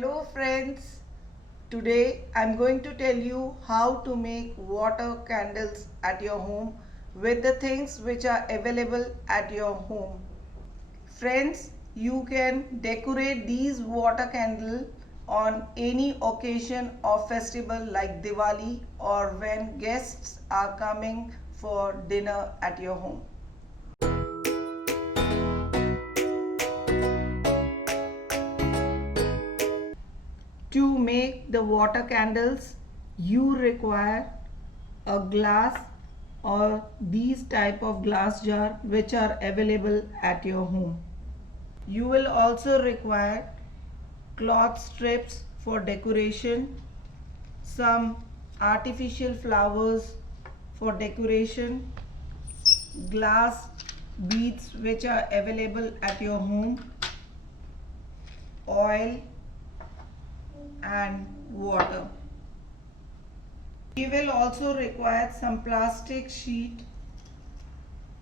Hello friends, today I'm going to tell you how to make water candles at your home with the things which are available at your home. Friends, you can decorate these water candles on any occasion or festival like Diwali or when guests are coming for dinner at your home. To make the water candles, you require a glass or these type of glass jar which are available at your home. You will also require cloth strips for decoration, some artificial flowers for decoration, glass beads which are available at your home, oil and water. We will also require some plastic sheet,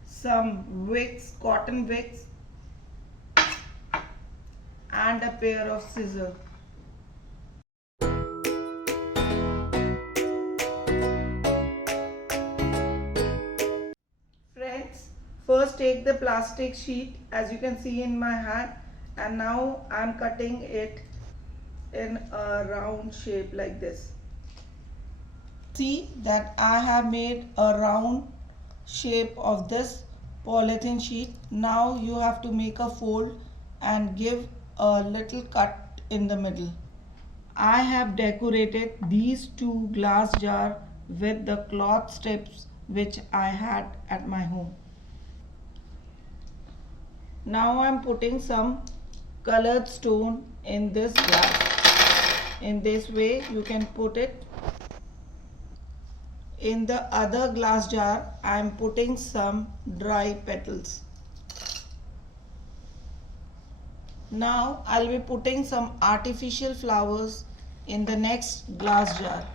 some wicks, cotton wicks and a pair of scissors. Friends, first take the plastic sheet as you can see in my hand, and now I am cutting it in a round shape like this. See that I have made a round shape of this polythene sheet. Now you have to make a fold and give a little cut in the middle. I have decorated these two glass jars with the cloth strips which I had at my home. Now I am putting some colored stone in this glass. In this way you can put it. In the other glass jar I am putting some dry petals. Now I'll be putting some artificial flowers in the next glass jar.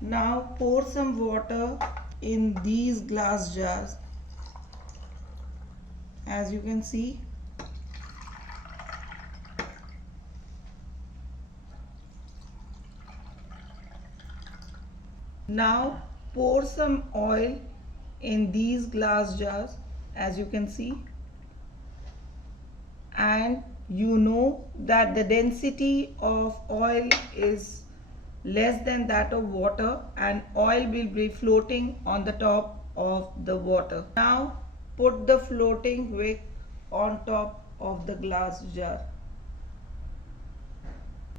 Now pour some water in these glass jars. As you can see, now pour some oil in these glass jars as you can see, and you know that the density of oil is less than that of water and oil will be floating on the top of the water. Now put the floating wick on top of the glass jar.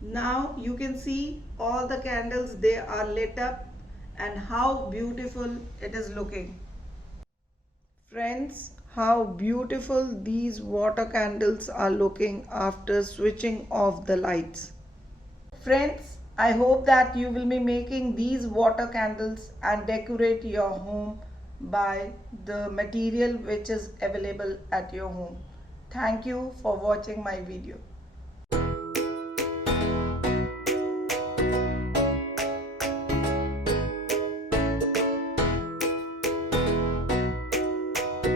Now you can see all the candles, they are lit up and how beautiful it is looking. Friends, how beautiful these water candles are looking after switching off the lights. Friends, I hope that you will be making these water candles and decorate your home by the material which is available at your home. Thank you for watching my video.